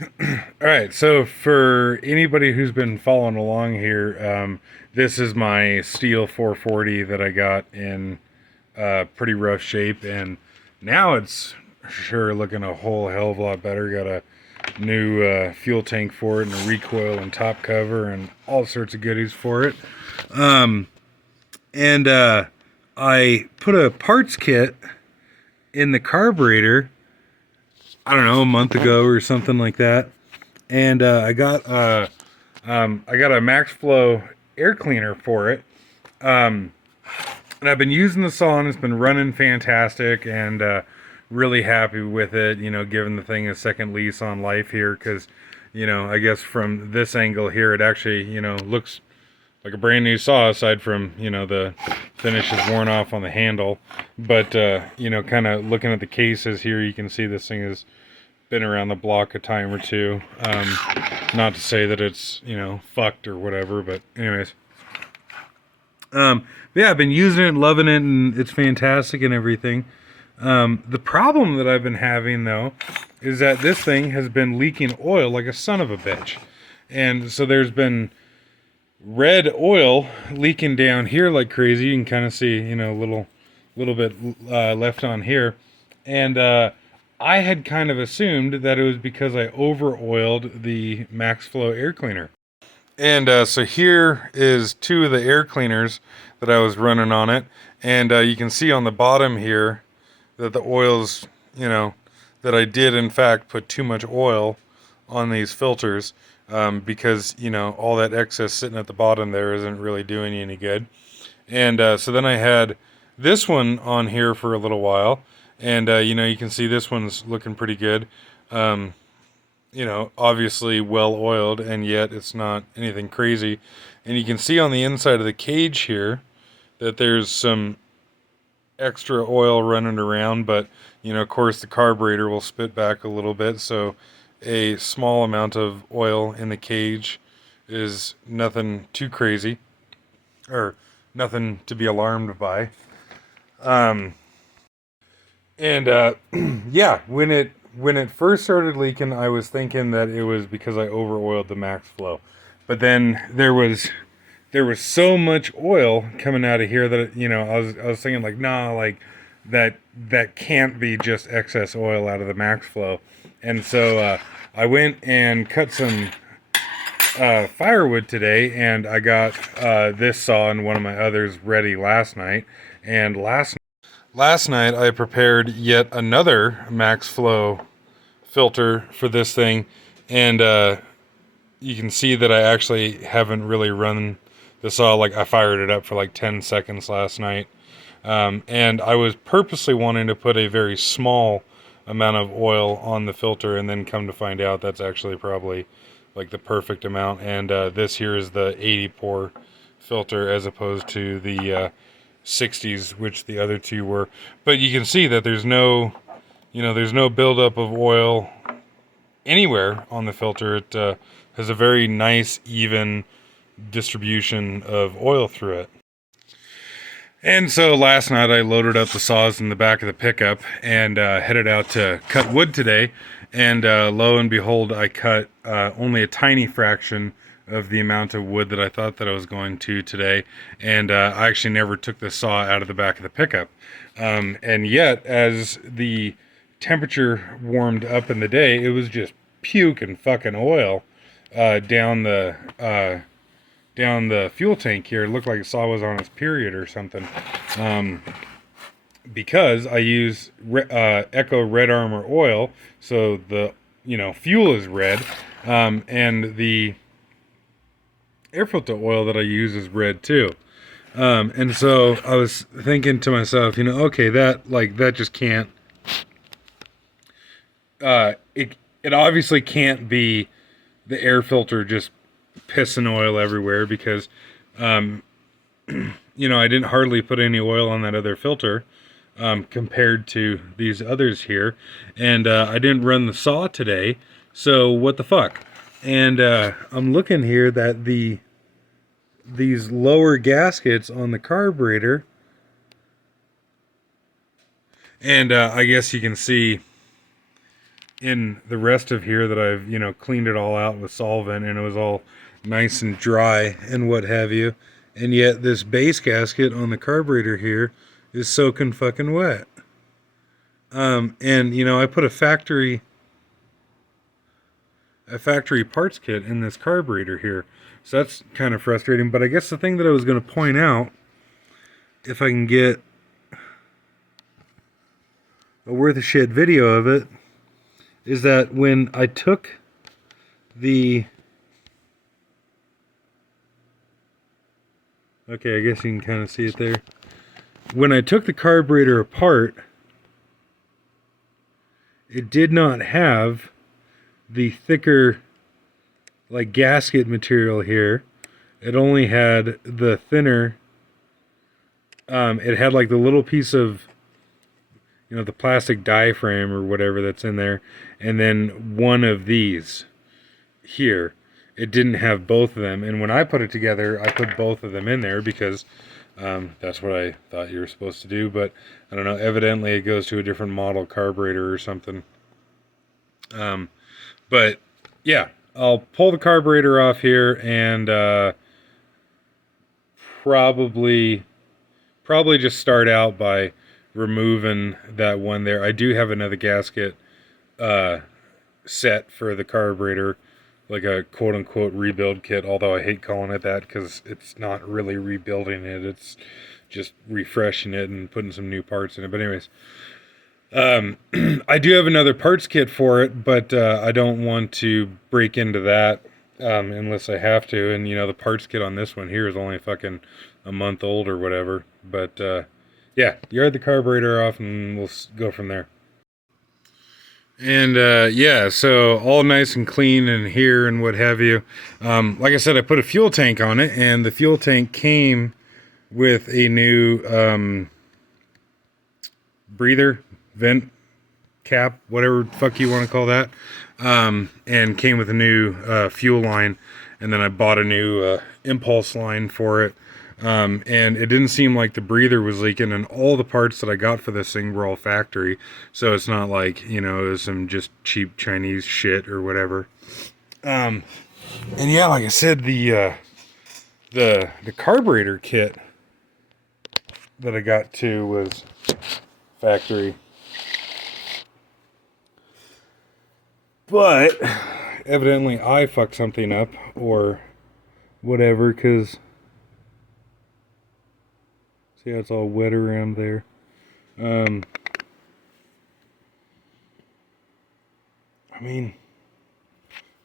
All right, so for anybody who's been following along here, this is my Stihl 440 that I got in pretty rough shape, and now it's sure looking a whole hell of a lot better. Got a new fuel tank for it, and a recoil and top cover, and all sorts of goodies for it. Um, and I put a parts kit in the carburetor, I don't know, a month ago or something like that. And I got a max flow air cleaner for it. Um, and I've been using the saw, and it's been running fantastic, and really happy with it. You know, giving the thing a second lease on life here, because I guess from this angle here, it actually looks like a brand new saw, aside from the finish is worn off on the handle. But kind of looking at the cases here, you can see this thing has been around the block a time or two. Not to say that it's fucked or whatever, but anyways. Yeah, I've been using it and loving it, and it's fantastic and everything. The problem that I've been having, though, is that this thing has been leaking oil like a son of a bitch. And so there's been red oil leaking down here like crazy. You can kind of see, a little bit left on here. And I had kind of assumed that it was because I over oiled the Max Flow air cleaner. And so here is two of the air cleaners that I was running on it. And you can see on the bottom here that the oils, that I did in fact put too much oil on these filters, because, all that excess sitting at the bottom there isn't really doing you any good. And so then I had this one on here for a little while. And, you can see this one's looking pretty good. Obviously well oiled, and yet it's not anything crazy. And you can see on the inside of the cage here that there's some extra oil running around, but of course the carburetor will spit back a little bit, so a small amount of oil in the cage is nothing too crazy, or nothing to be alarmed by. Um, and yeah, when it first started leaking, I was thinking that it was because I over oiled the max flow, but then there was so much oil coming out of here that I was thinking like, nah, like that can't be just excess oil out of the max flow. And so I went and cut some firewood today, and I got this saw and one of my others ready last night. And last night I prepared yet another max flow filter for this thing, and you can see that I actually haven't really run the saw. Like, I fired it up for like 10 seconds last night. And I was purposely wanting to put a very small amount of oil on the filter, and then come to find out that's actually probably like the perfect amount. And this here is the 80 pour filter, as opposed to the 60s, which the other two were. But you can see that there's no buildup of oil anywhere on the filter. It has a very nice, even distribution of oil through it. And so last night I loaded up the saws in the back of the pickup, and headed out to cut wood today. And lo and behold, I cut only a tiny fraction of the amount of wood that I thought that I was going to today. And I actually never took the saw out of the back of the pickup. And yet, as the temperature warmed up in the day, it was just puke and fucking oil down the fuel tank here. It looked like the saw was on its period or something. Because I use Echo Red Armor oil, so the fuel is red, and the air filter oil that I use is red too. And so I was thinking to myself, okay, that just can't. It obviously can't be the air filter just pissing oil everywhere, because I didn't hardly put any oil on that other filter, compared to these others here. And I didn't run the saw today, so what the fuck. And I'm looking here that these lower gaskets on the carburetor, and I guess you can see in the rest of here that I've, you know, cleaned it all out with solvent and it was all nice and dry and what have you. And yet this base gasket on the carburetor here is soaking fucking wet. And you know, I put a factory parts kit in this carburetor here. So that's kind of frustrating, but I guess the thing that I was going to point out, if I can get a worth of shit video of it, is that when I took the... Okay, I guess you can kind of see it there. When I took the carburetor apart, it did not have the thicker, like, gasket material here. It only had the thinner, it had like the little piece of, you know, the plastic diaphragm or whatever that's in there, and then one of these here. It didn't have both of them, and when I put it together, I put both of them in there because that's what I thought you were supposed to do, but I don't know, evidently it goes to a different model carburetor or something. But yeah, I'll pull the carburetor off here and probably just start out by removing that one there. I do have another gasket set for the carburetor, like a quote-unquote rebuild kit, although I hate calling it that because it's not really rebuilding it, it's just refreshing it and putting some new parts in it. But anyways, I do have another parts kit for it, but I don't want to break into that unless I have to. And you know, the parts kit on this one here is only fucking a month old or whatever. But yeah, yard the carburetor off and we'll go from there. And yeah, so all nice and clean in here and what have you. Like I said, I put a fuel tank on it, and the fuel tank came with a new breather, vent cap, whatever the fuck you want to call that, and came with a new fuel line. And then I bought a new impulse line for it. And it didn't seem like the breather was leaking, and all the parts that I got for this thing were all factory, so it's not like, you know, it was some just cheap Chinese shit or whatever. And yeah, like I said, the carburetor kit that I got too was factory, but evidently I fucked something up or whatever, because see how it's all wet around there. I mean,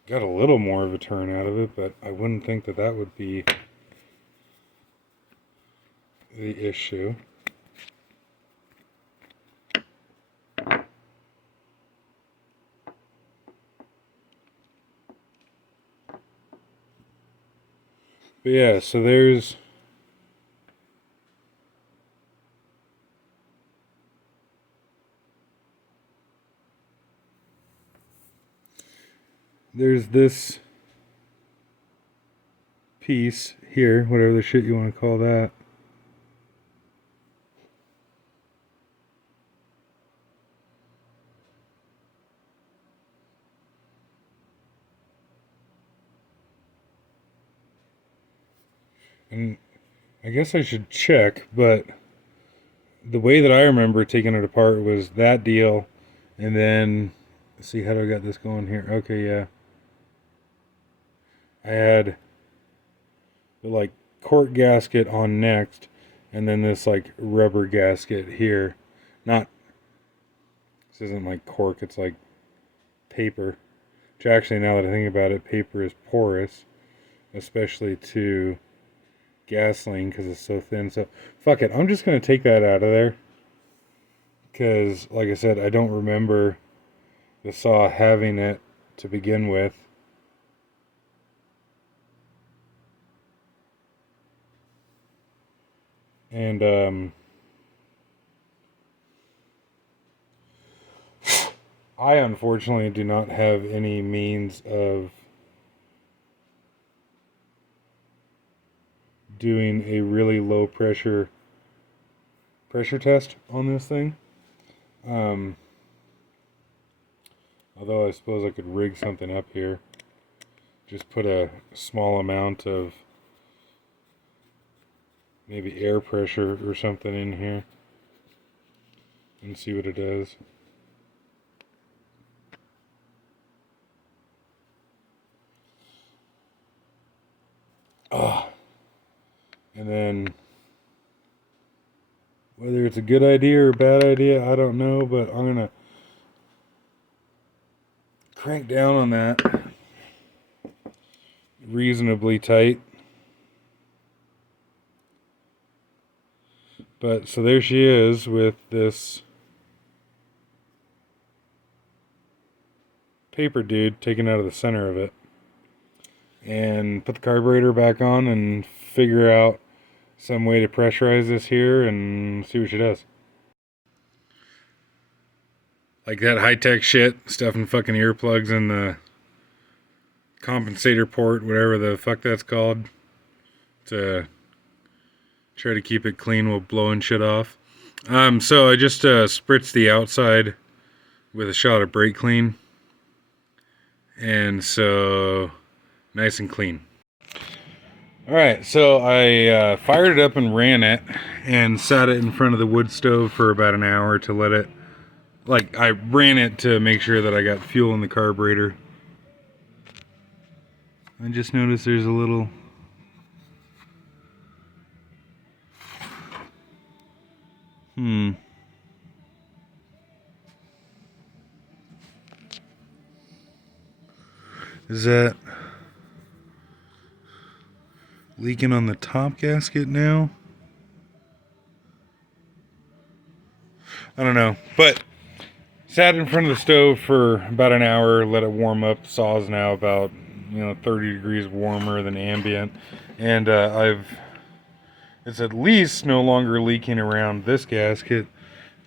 got a little more of a turn out of it, but I wouldn't think that that would be the issue. But yeah, so there's this piece here, whatever the shit you want to call that. And I guess I should check, but the way that I remember taking it apart was that deal, and then, let's see, how do I got this going here? Okay, yeah. I had the, like, cork gasket on next, and then this, like, rubber gasket here. Not, this isn't like cork, it's like paper. Which actually, now that I think about it, paper is porous, especially to gasoline because it's so thin. So fuck it, I'm just gonna take that out of there because, like I said, I don't remember the saw having it to begin with. And I unfortunately do not have any means of doing a really low pressure test on this thing. Although I suppose I could rig something up here. Just put a small amount of maybe air pressure or something in here and see what it does. Oh, and then whether it's a good idea or a bad idea, I don't know, but I'm gonna crank down on that reasonably tight. But so there she is with this paper dude taken out of the center of it. And put the carburetor back on and figure out some way to pressurize this here and see what she does. Like that high-tech shit, stuffing fucking earplugs in the compensator port, whatever the fuck that's called, to try to keep it clean while blowing shit off. So I just spritzed the outside with a shot of brake clean, and so nice and clean. Alright, so I fired it up and ran it and sat it in front of the wood stove for about an hour to let it, like, I ran it to make sure that I got fuel in the carburetor. I just noticed there's a little Is that leaking on the top gasket now? I don't know, but sat in front of the stove for about an hour, let it warm up. Saw's now about 30 degrees warmer than ambient, and it's at least no longer leaking around this gasket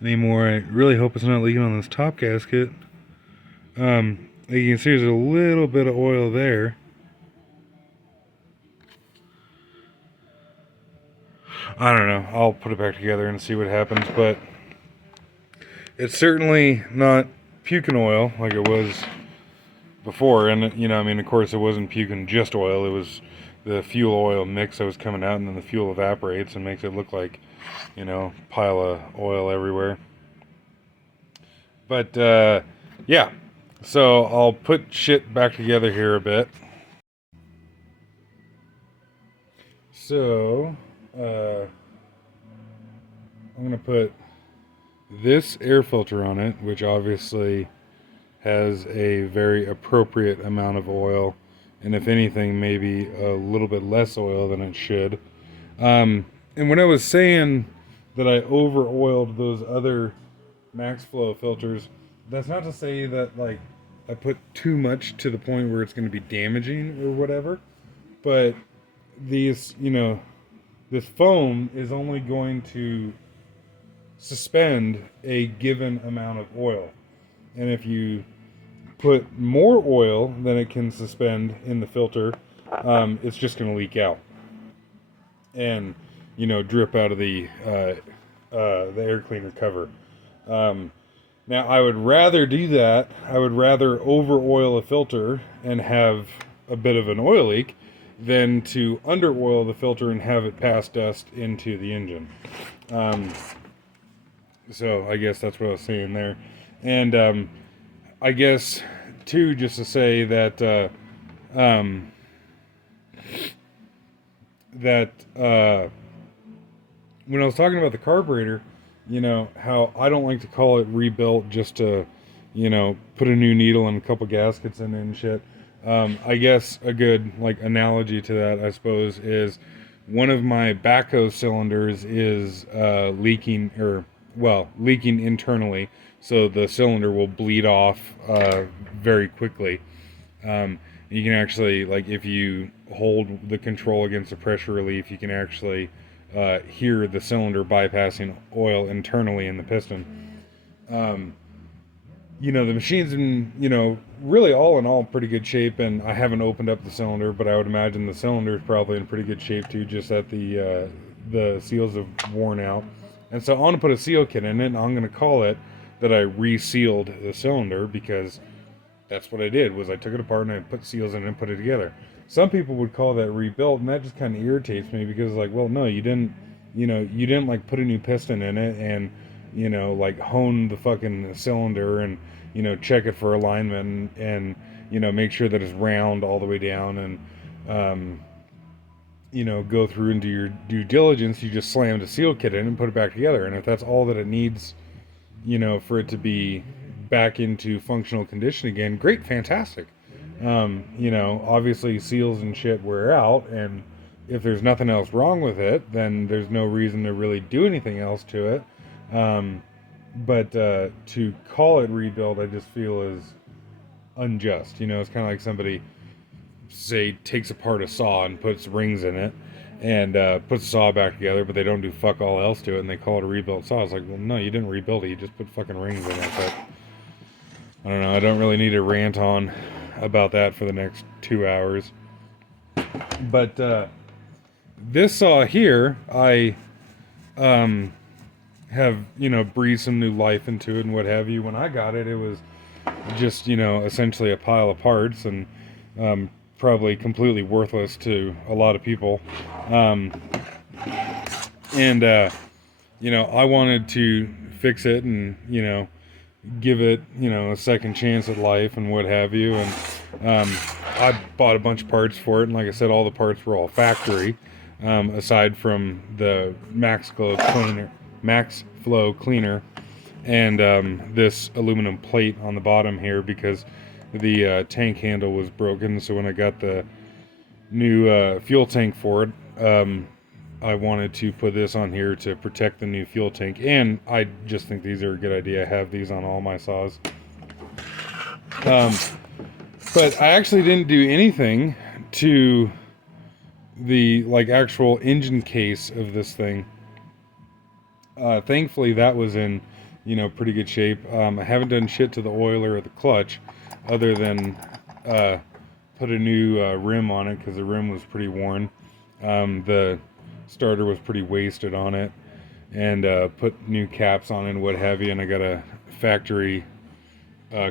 anymore. I really hope it's not leaking on this top gasket. You can see there's a little bit of oil there. I don't know. I'll put it back together and see what happens, but it's certainly not puking oil like it was before. And, of course, it wasn't puking just oil. It was the fuel oil mix that was coming out, and then the fuel evaporates and makes it look like, pile of oil everywhere. But, yeah. So I'll put shit back together here a bit. So, I'm going to put this air filter on it, which obviously has a very appropriate amount of oil, and if anything, maybe a little bit less oil than it should. And when I was saying that I over-oiled those other max flow filters, that's not to say that, like, I put too much to the point where it's going to be damaging or whatever, but these, this foam is only going to suspend a given amount of oil. And if you put more oil than it can suspend in the filter, it's just going to leak out and, drip out of the air cleaner cover. Now, I would rather do that. I would rather over-oil a filter and have a bit of an oil leak than to under-oil the filter and have it pass dust into the engine. So I guess that's what I was saying there. And I guess, too, just to say that when I was talking about the carburetor, how I don't like to call it rebuilt just to, put a new needle and a couple gaskets in it and shit. I guess a good, analogy to that, I suppose, is one of my backhoe cylinders is leaking internally, so the cylinder will bleed off very quickly. You can actually, if you hold the control against the pressure relief, you can actually hear the cylinder bypassing oil internally in the piston. The machine's in, really all in all pretty good shape, and I haven't opened up the cylinder, but I would imagine the cylinder is probably in pretty good shape too, just that the seals have worn out. And so I want to put a seal kit in it, and I'm going to call it that I resealed the cylinder, because that's what I did, was I took it apart and I put seals in it and put it together. Some people would call that rebuilt, and that just kind of irritates me because, like, well, no, you didn't, you didn't like put a new piston in it and, like hone the fucking cylinder and, check it for alignment and, make sure that it's round all the way down and, um, go through and do your due diligence. You just slammed a seal kit in and put it back together. And if that's all that it needs, for it to be back into functional condition again, great, fantastic. Obviously seals and shit wear out, and if there's nothing else wrong with it, then there's no reason to really do anything else to it. But to call it rebuild, I just feel is unjust. It's kind of like somebody, say, takes apart a saw and puts rings in it and puts the saw back together, but they don't do fuck all else to it, and they call it a rebuilt saw. It's like, well, no, you didn't rebuild it. You just put fucking rings in it. But I don't know. I don't really need to rant on about that for the next 2 hours. But this saw here, I have, breathed some new life into it and what have you. When I got it, it was just, essentially a pile of parts and probably completely worthless to a lot of people. I wanted to fix it and, give it, a second chance at life and what have you. And I bought a bunch of parts for it. And like I said, all the parts were all factory, aside from the Max Flow cleaner and this aluminum plate on the bottom here, because the tank handle was broken. So when I got the new fuel tank for it, I wanted to put this on here to protect the new fuel tank, and I just think these are a good idea. I have these on all my saws. But I actually didn't do anything to the actual engine case of this thing. Thankfully that was in pretty good shape. I haven't done shit to the oiler or the clutch other than put a new rim on it because the rim was pretty worn. The starter was pretty wasted on it, and put new caps on it and what have you, and I got a factory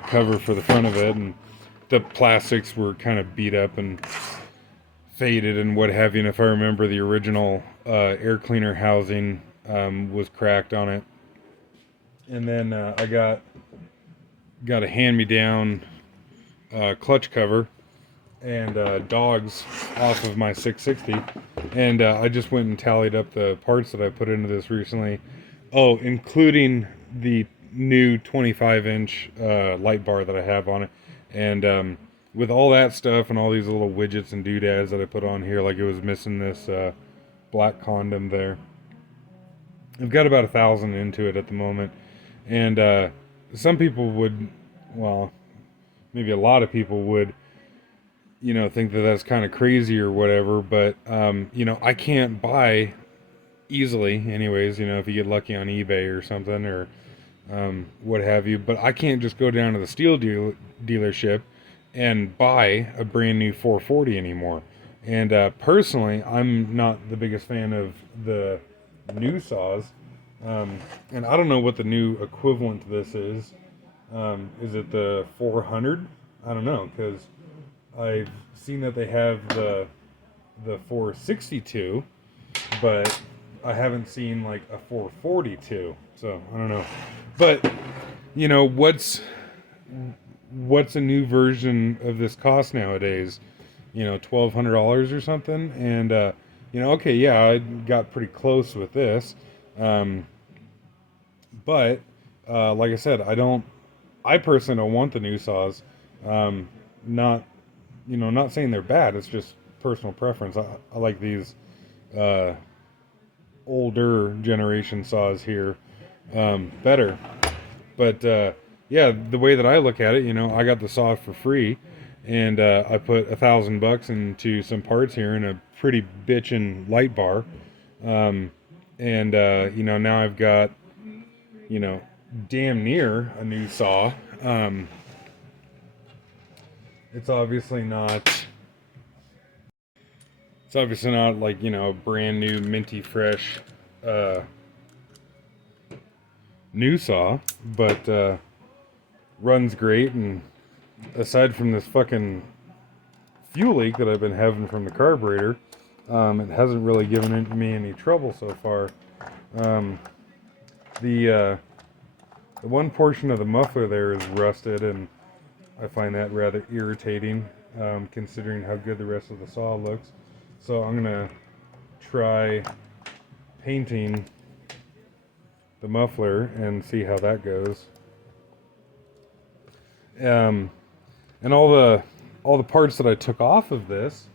cover for the front of it, and the plastics were kind of beat up and faded and what have you, and if I remember, the original air cleaner housing was cracked on it. And then I got a hand-me-down clutch cover and dogs off of my 660, and I just went and tallied up the parts that I put into this recently. Oh, including the new 25-inch light bar that I have on it, and with all that stuff and all these little widgets and doodads that I put on here, like it was missing this black condom there. I've got about 1,000 into it at the moment, and some people would, well, maybe a lot of people would, think that that's kind of crazy or whatever, but I can't buy easily, anyways. If you get lucky on eBay or something or what have you, but I can't just go down to the Stihl dealership and buy a brand new 440 anymore. And personally, I'm not the biggest fan of the new saws, and I don't know what the new equivalent to this is. Is it the 400? I don't know, because I've seen that they have the 462, but I haven't seen like a 442. So I don't know. But what's a new version of this cost nowadays? $1,200 or something. And okay, yeah, I got pretty close with this. But like I said, I personally don't want the new saws. Not saying they're bad. It's just personal preference. I like these older generation saws here better. But yeah, the way that I look at it, I got the saw for free, and I put $1,000 into some parts here and a pretty bitchin' light bar, and now I've got damn near a new saw. It's obviously not like, a brand new minty fresh new saw, but runs great and aside from this fucking fuel leak that I've been having from the carburetor, it hasn't really given me any trouble so far. Um, the one portion of the muffler there is rusted, and I find that rather irritating, considering how good the rest of the saw looks. So I'm gonna try painting the muffler and see how that goes. And all the parts that I took off of this,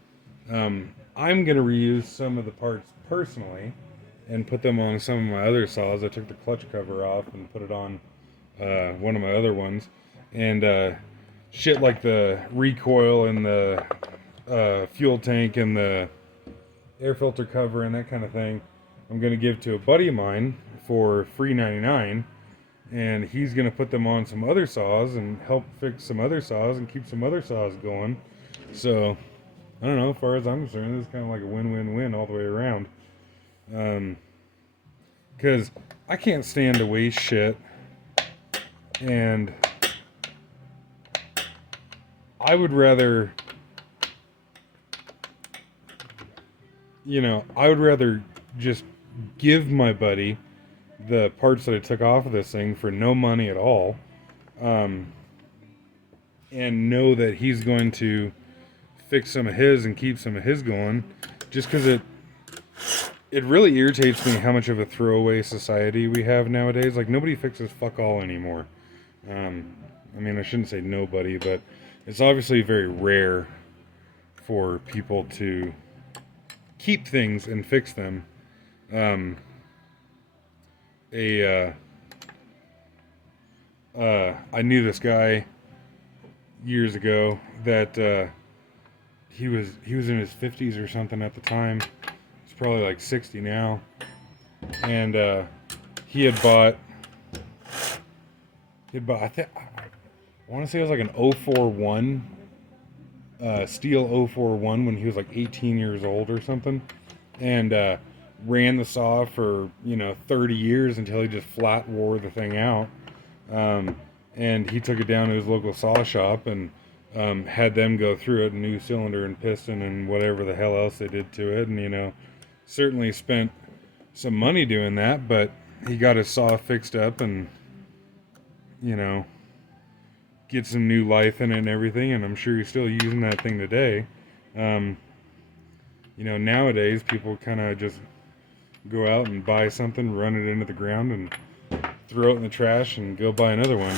I'm gonna reuse some of the parts personally and put them on some of my other saws. I took the clutch cover off and put it on one of my other ones, and shit like the recoil and the fuel tank and the air filter cover and that kind of thing, I'm gonna give to a buddy of mine for free 99, and he's gonna put them on some other saws and help fix some other saws and keep some other saws going. So I don't know, as far as I'm concerned, this is kind of like a win-win-win all the way around. Because I can't stand to waste shit, and I would rather, I would rather just give my buddy the parts that I took off of this thing for no money at all, and know that he's going to fix some of his and keep some of his going, just because it really irritates me how much of a throwaway society we have nowadays. Like, nobody fixes fuck all anymore. I mean, I shouldn't say nobody, but it's obviously very rare for people to keep things and fix them. I knew this guy years ago that he was in his 50s or something at the time. He's probably like 60 now, and he had bought I want to say it was like an 041 Stihl 041 when he was like 18 years old or something, and ran the saw for 30 years until he just flat wore the thing out. And he took it down to his local saw shop and had them go through it, new cylinder and piston and whatever the hell else they did to it, and certainly spent some money doing that, but he got his saw fixed up and get some new life in it and everything, and I'm sure he's still using that thing today. Nowadays people kind of just go out and buy something, run it into the ground, and throw it in the trash and go buy another one.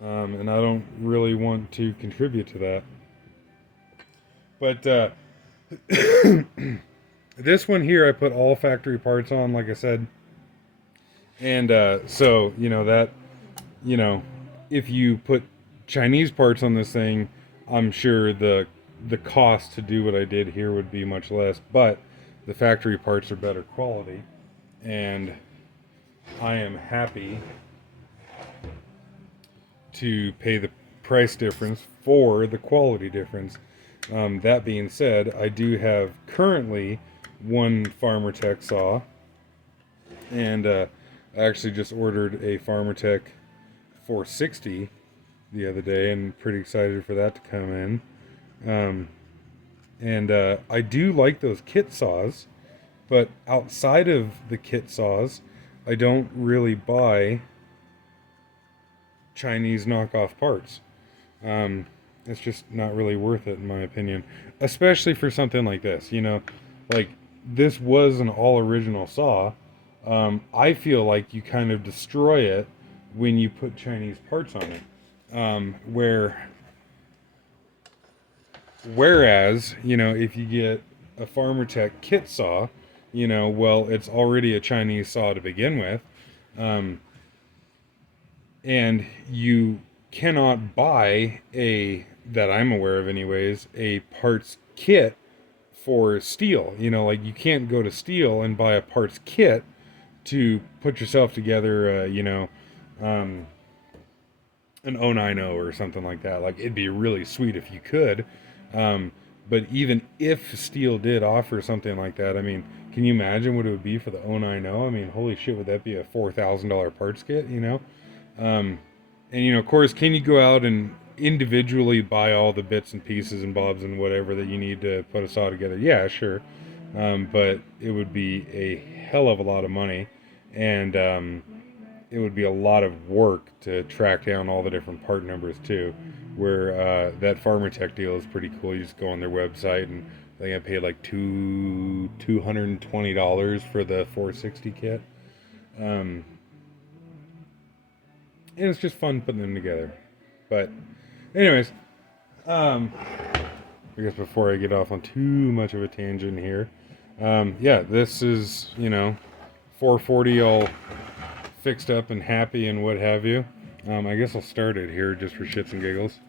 And I don't really want to contribute to that. But this one here, I put all factory parts on, like I said. And so, if you put Chinese parts on this thing, I'm sure the cost to do what I did here would be much less. But the factory parts are better quality. And I am happy to pay the price difference for the quality difference. That being said, I do have currently one Farmer Tech saw, and I actually just ordered a Farmer Tech 460 the other day, and pretty excited for that to come in. And I do like those kit saws, but outside of the kit saws, I don't really buy Chinese knockoff parts. It's just not really worth it, in my opinion, especially for something like this. Like, this was an all original saw. I feel like you kind of destroy it when you put Chinese parts on it. Whereas, if you get a Farmer Tech kit saw, well, it's already a Chinese saw to begin with. And you cannot buy that I'm aware of anyways, a parts kit for Stihl. Like, you can't go to Stihl and buy a parts kit to put yourself together, an 090 or something like that. Like, it'd be really sweet if you could. But even if Stihl did offer something like that, I mean, can you imagine what it would be for the 090? I mean, holy shit, would that be a $4,000 parts kit, And of course, can you go out and individually buy all the bits and pieces and bobs and whatever that you need to put a saw together? Yeah, sure. But it would be a hell of a lot of money, and it would be a lot of work to track down all the different part numbers too. Where that Farmer Tech deal is pretty cool. You just go on their website, and I think I paid like $220 for the 460 kit. Um, and it's just fun putting them together. But, anyways, I guess before I get off on too much of a tangent here, yeah, this is 440 all fixed up and happy and what have you. I guess I'll start it here just for shits and giggles.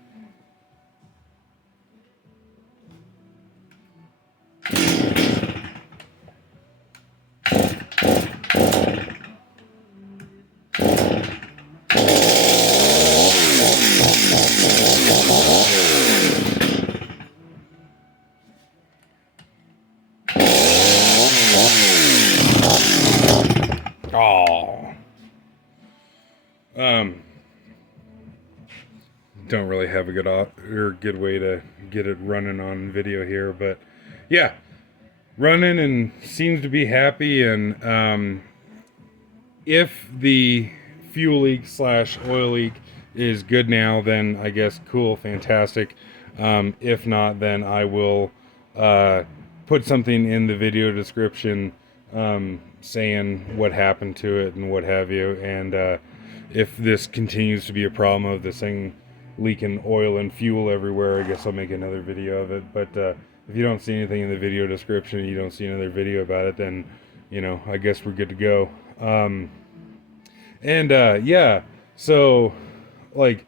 Oh. Don't really have a good way to get it running on video here, but yeah, running and seems to be happy. And if the fuel leak slash oil leak is good now, then I guess cool, fantastic. If not, then I will put something in the video description saying what happened to it and what have you. And if this continues to be a problem of this thing leaking oil and fuel everywhere, I guess I'll make another video of it. But if you don't see anything in the video description and you don't see another video about it, then I guess we're good to go. Yeah, so like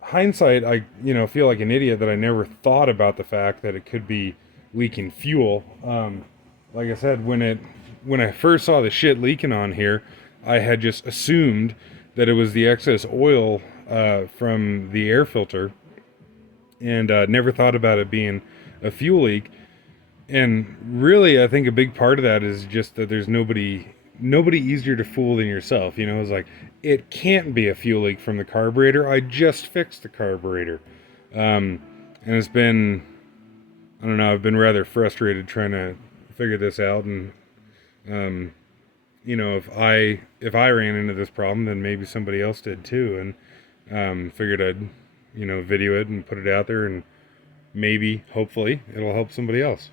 hindsight, I feel like an idiot that I never thought about the fact that it could be leaking fuel. Like I said, when I first saw the shit leaking on here, I had just assumed that it was the excess oil from the air filter, and never thought about it being a fuel leak. And really, I think a big part of that is just that there's nobody easier to fool than yourself. It's like, it can't be a fuel leak from the carburetor. I just fixed the carburetor. And it's been, I don't know, I've been rather frustrated trying to figure this out. And, if I ran into this problem, then maybe somebody else did too. And figured I'd, video it and put it out there, and maybe, hopefully, it'll help somebody else.